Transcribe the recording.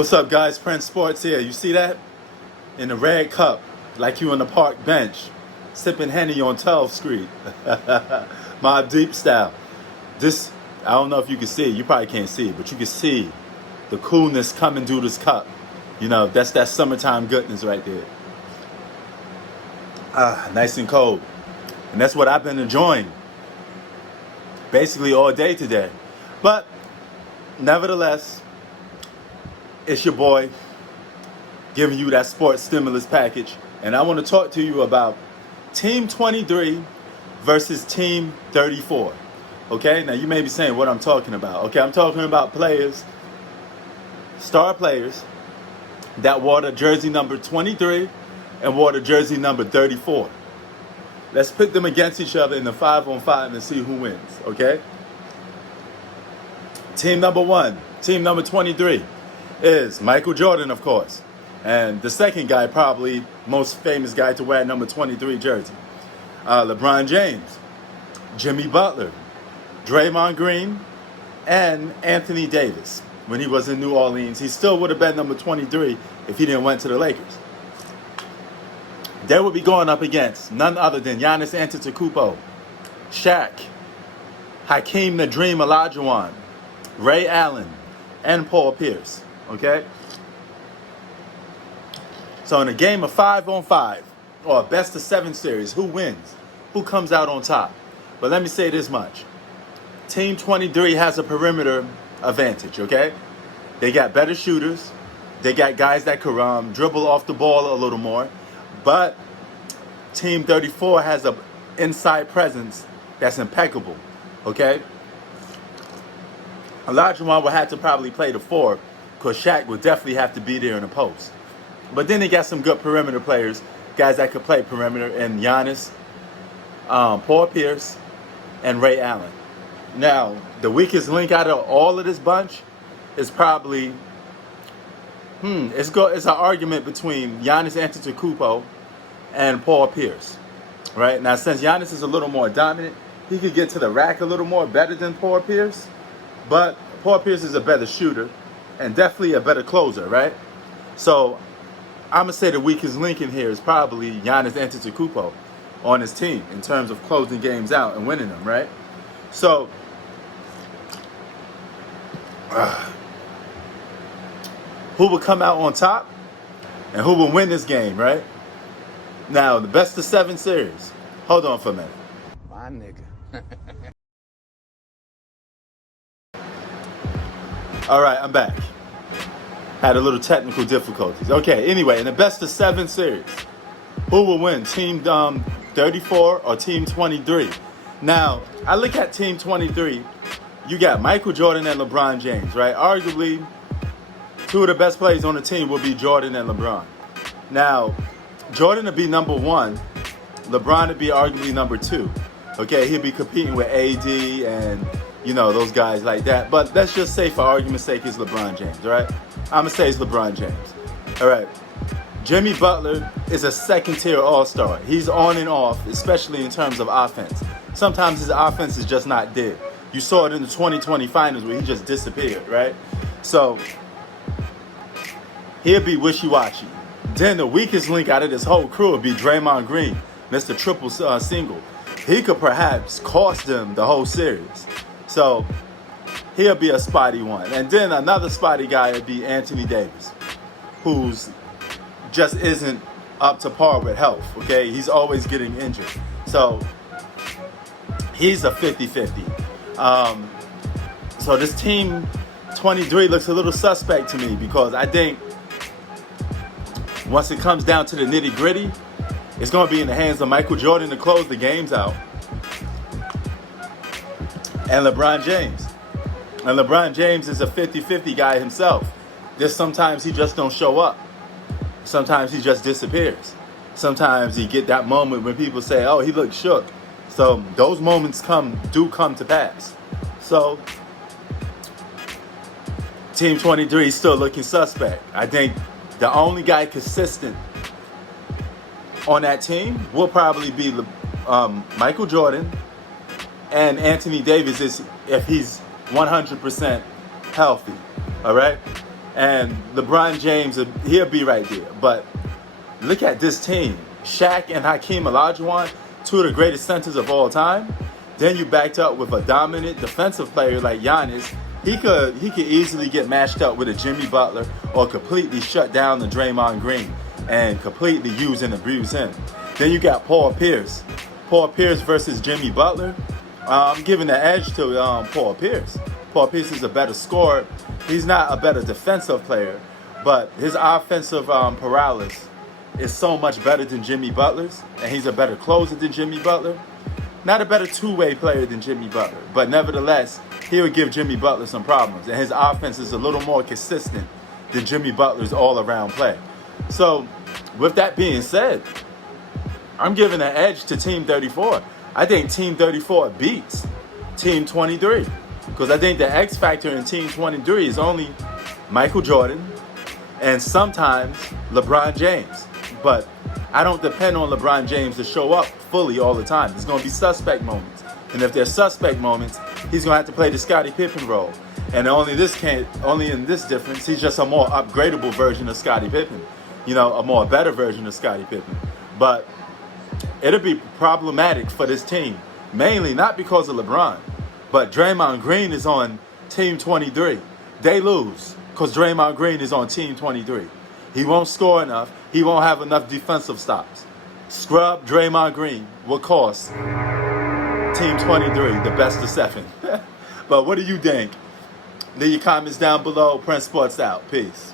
What's up, guys? Prince Sports here. You see that? In the red cup, like you on the park bench, sipping Henny on 12th Street. My deep style. This, I don't know if you can see it. You probably can't see it, but you can see the coolness coming through this cup. You know, that's that summertime goodness right there. Nice and cold. And that's what I've been enjoying basically all day today. But nevertheless, it's your boy giving you that sports stimulus package. And I want to talk to you about Team 23 versus Team 34. Okay, now you may be saying what I'm talking about. Okay, I'm talking about players, star players, that wore the jersey number 23 and wore the jersey number 34. Let's put them against each other in the 5-on-5 and see who wins, okay? Team number 1, team number 23 is Michael Jordan, of course. And the second guy, probably most famous guy to wear number 23 jersey. LeBron James, Jimmy Butler, Draymond Green, and Anthony Davis. When he was in New Orleans, he still would have been number 23 if he didn't went to the Lakers. They would be going up against none other than Giannis Antetokounmpo, Shaq, Hakeem the Dream Olajuwon, Ray Allen, and Paul Pierce. Okay? So in a game of 5-on-5, or a best-of-7 series, who wins? Who comes out on top? But let me say this much. Team 23 has a perimeter advantage, okay? They got better shooters. They got guys that could dribble off the ball a little more. But Team 34 has an inside presence that's impeccable, okay? Olajuwon will have to probably play the 4 because Shaq will definitely have to be there in the post. But then they got some good perimeter players, guys that could play perimeter, and Giannis, Paul Pierce, and Ray Allen. Now, the weakest link out of all of this bunch is probably, it's an argument between Giannis Antetokounmpo and Paul Pierce, right? Now, since Giannis is a little more dominant, he could get to the rack a little more better than Paul Pierce, but Paul Pierce is a better shooter and definitely a better closer, right? So I'm going to say the weakest link in here is probably Giannis Antetokounmpo on his team in terms of closing games out and winning them, right? So, who will come out on top and who will win this game, right? Now, the best-of-7 series. Hold on for a minute. My nigga. All right, I'm back. Had a little technical difficulties. Okay, anyway, in the best-of-7 series, who will win? Team 34 or Team 23? Now, I look at Team 23. You got Michael Jordan and LeBron James, right? Arguably, two of the best players on the team will be Jordan and LeBron. Now, Jordan will be number 1. LeBron will be arguably number 2. Okay, he'll be competing with AD and, you know, those guys like that. But let's just say, for argument's sake, it's LeBron James, all right? I'm going to say it's LeBron James. All right. Jimmy Butler is a second-tier all-star. He's on and off, especially in terms of offense. Sometimes his offense is just not there. You saw it in the 2020 finals where he just disappeared, right? So, he'll be wishy-washy. Then the weakest link out of this whole crew would be Draymond Green, Mr. Triple Single. He could perhaps cost them the whole series. So, he'll be a spotty one. And then another spotty guy would be Anthony Davis, who's just isn't up to par with health, okay? He's always getting injured. So, he's a 50-50. So this team 23 looks a little suspect to me because I think once it comes down to the nitty-gritty, it's going to be in the hands of Michael Jordan to close the games out and LeBron James. And LeBron James is a 50-50 guy himself. There's sometimes he just don't show up. Sometimes he just disappears. Sometimes you get that moment when people say, oh, he looks shook. So those moments do come to pass. So Team 23 is still looking suspect. I think the only guy consistent on that team will probably be Michael Jordan and Anthony Davis if he's 100% healthy. All right? And LeBron James, he'll be right there. But look at this team. Shaq and Hakeem Olajuwon, two of the greatest centers of all time. Then you backed up with a dominant defensive player like Giannis. He could easily get matched up with a Jimmy Butler or completely shut down the Draymond Green and completely use and abuse him. Then you got Paul Pierce. Paul Pierce versus Jimmy Butler. I'm giving the edge to Paul Pierce. Paul Pierce is a better scorer. He's not a better defensive player, but his offensive paralysis is so much better than Jimmy Butler's, and he's a better closer than Jimmy Butler. Not a better two-way player than Jimmy Butler, but nevertheless, he would give Jimmy Butler some problems, and his offense is a little more consistent than Jimmy Butler's all-around play. So, with that being said, I'm giving an edge to Team 34. I think Team 34 beats Team 23, because I think the X factor in Team 23 is only Michael Jordan and sometimes LeBron James. But I don't depend on LeBron James to show up fully all the time. There's going to be suspect moments. And if there's suspect moments, he's going to have to play the Scottie Pippen role. And only in this difference, he's just a more upgradable version of Scottie Pippen. You know, a more better version of Scottie Pippen. But it'll be problematic for this team. Mainly not because of LeBron, but Draymond Green is on Team 23. They lose because Draymond Green is on Team 23. He won't score enough. He won't have enough defensive stops. Scrub Draymond Green will cost Team 23 the best of 7. But what do you think? Leave your comments down below. Prince Sports out. Peace.